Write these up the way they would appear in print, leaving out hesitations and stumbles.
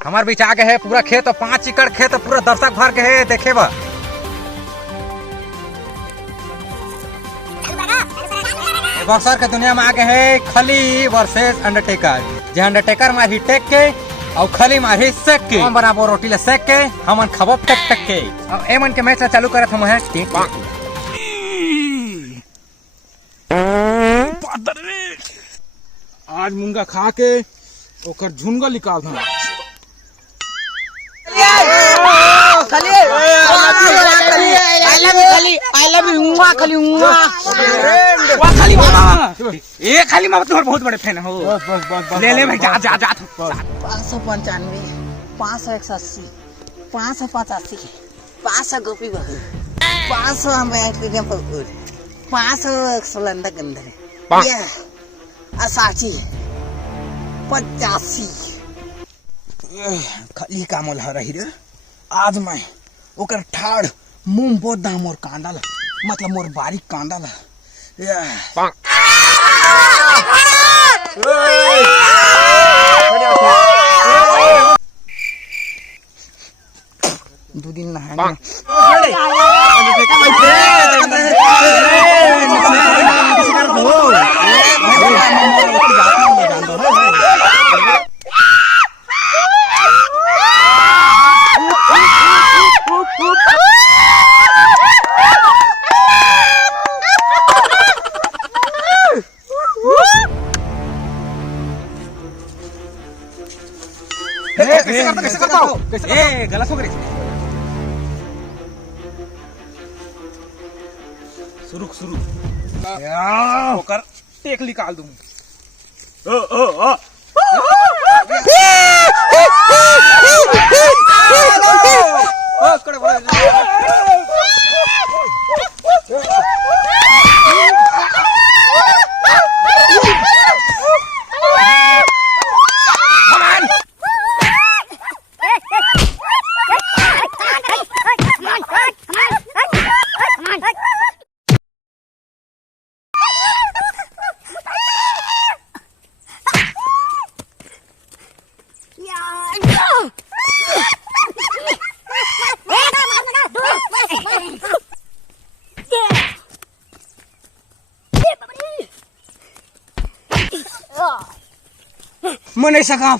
हमार बीच आगे है पूरा खेत, 5 एकड़ खेत पूरा दर्शक भर के है देखे बा। बॉक्सर के दुनिया में आगे है खली वर्सेस अंडरटेकर। जे अंडरटेकर मार ही टेक के और खली मार ही सेक के, हम बराबर रोटी ले सेक के हमन खबो टेक टेक के। अब एमन के मैच चालू करत हम है। आज मुंगा खा के ओकर झुनगा निकाल दो। खाली मामा तुम्हारे बहुत बड़े फैन हो। ले ले भाई जा जा जा। 595, 581, 585, 500 गोपी बहू, 500 अमेरिकन पकड़, 500 सुलंदा गंधर, 80, 85। खाली काम ला रही रे। आज मैं ओकर ठाड़ मुंह बहुत दाम और कांदा ला, मतलब मोर बारीक कांदा ला। दो दिन नहाने कैसे करता हो? ए गलत हो गई। शुरू होकर टेक निकाल दूं। मने सका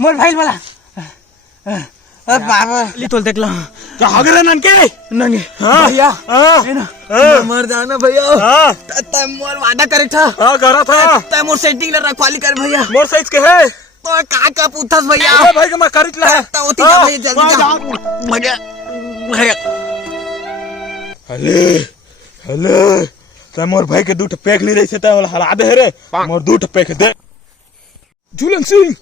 मोर भाई वाला बाबा लिटोल देख लो का हगरे ननके भैया मर जाना भैया। तय मोर वादा करे था। हां करा था। तय मोर सेटिंग ला रखवाली कर भैया। मोर साइज के है तो का पूछस भैया। अरे भाई के मैं करित ला है तो ओती जा भैया जल्दी जा भैया। हेलो तय मोर भाई के दूठ पैक ली रही से तय हरा दे रे। मोर दूठ पैक दे। झूलन सिंह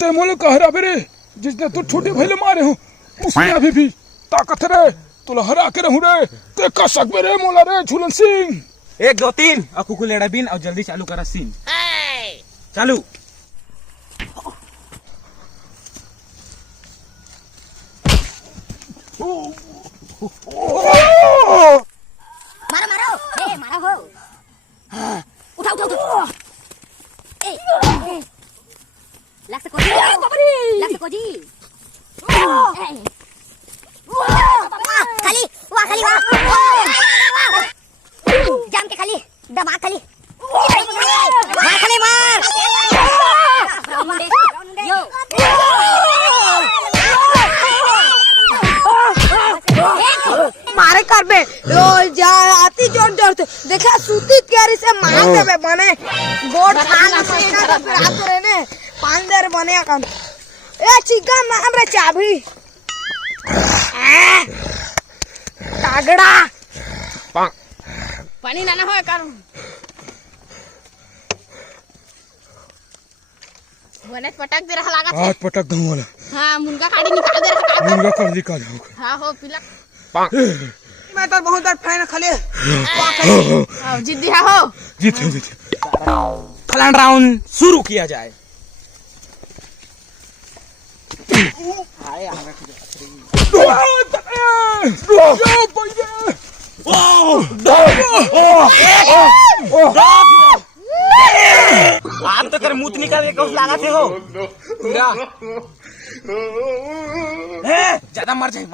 ते मोले कहरा बेरे जिसने तू छोटे भाई मारे हो उसने अभी भी ताकत रे तुला हरा के रहूं रे। ते का सकबे रे मोला रे झूलन सिंह। 1 2 3 और कुकुलेड़ा बिन और जल्दी चालू करा सीन। चालू। मारो मारो ए मारो हो। उठाओ ए लक्ष्य को जी खाली वाह जाम के खाली दबा खाली मार यो मारे कर बे जा आती जोर से देखा सूती क्यारी से मार देबे बने गोड़ खान से ना फिर आते रहने 5 देर बने कम ए चिकन ना हमरे चाबी तागड़ा पानी ना होए कर बने पटक दे रहा लागत हाथ पटक दूं वाला। हां मुंगा काटी निकाल दे रहा मुंगा कर निकाल हां हो पिला मैं तो बहुत बार फैन खाली जीत दिया हो। जीत फलान राउंड शुरू किया जाए। आप तो कर मुंह निकाल के कौन लगा थे हो। ज्यादा मर जाए